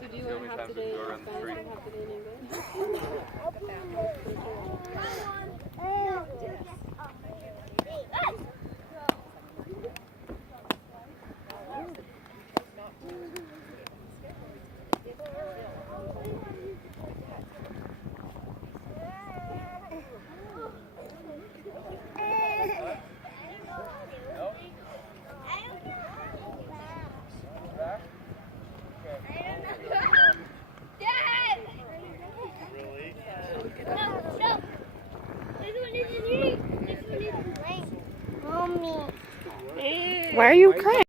So do you want half the day in Spanish and half the day in English? Why are you crying?